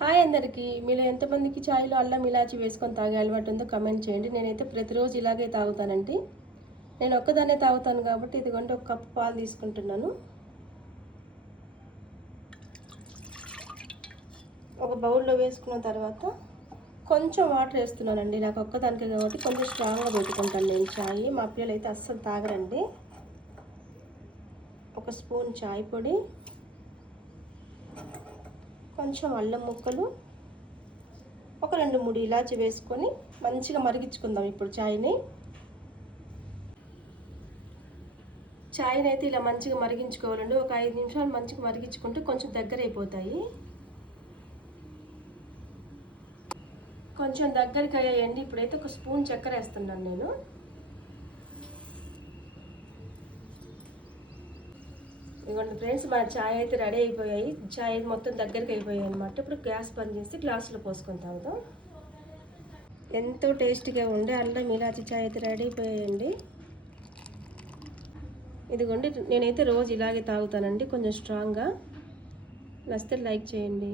Hi అందరికీ. మీలో ఎంతమందికి ఛాయ్లో అల్లం ఇలాచి వేసుకొని తాగే అలవాటు ఉందో కమెంట్ చేయండి. నేనైతే ప్రతిరోజు ఇలాగే తాగుతానండి. నేను ఒక్కదాన్నే తాగుతాను కాబట్టి ఇదిగోండి ఒక కప్పు పాలు తీసుకుంటున్నాను. ఒక బౌల్లో వేసుకున్న తర్వాత కొంచెం వాటర్ వేస్తున్నానండి. నాకు ఒక్కదానికే కాబట్టి కొంచెం స్ట్రాంగ్గా పెట్టుకుంటాను నేను ఛాయ్. మా పిల్లలు అయితే అస్సలు తాగరండి. ఒక స్పూన్ ఛాయ్ పొడి, కొంచెం అల్లం ముక్కలు, ఒక 2-3 ఇలాచి వేసుకొని మంచిగా మరిగించుకుందాం. ఇప్పుడు ఛాయ్ని అయితే ఇలా మంచిగా మరిగించుకోవాలండి. ఒక 5 నిమిషాలు మంచిగా మరిగించుకుంటే కొంచెం దగ్గర అయిపోతాయి. కొంచెం దగ్గరికి అయ్యాయండి. ఇప్పుడైతే ఒక స్పూన్ చక్కెర వేస్తున్నాను నేను. ఇదిగోండి ఫ్రెండ్స్, మన ఛాయ్ అయితే రెడీ అయిపోయాయి. ఛాయ్ మొత్తం దగ్గరికి అయిపోయాయి అనమాట. ఇప్పుడు గ్యాస్ బంద్ చేసి గ్లాసులో పోసుకొని తాగుదాం. ఎంతో టేస్టీగా ఉండే అల్లం ఇలాచి ఛాయ్ అయితే రెడీ అయిపోయాయండి. ఇదిగోండి, నేనైతే రోజు ఇలాగే తాగుతానండి, కొంచెం స్ట్రాంగ్గా. నచ్చితే లైక్ చేయండి.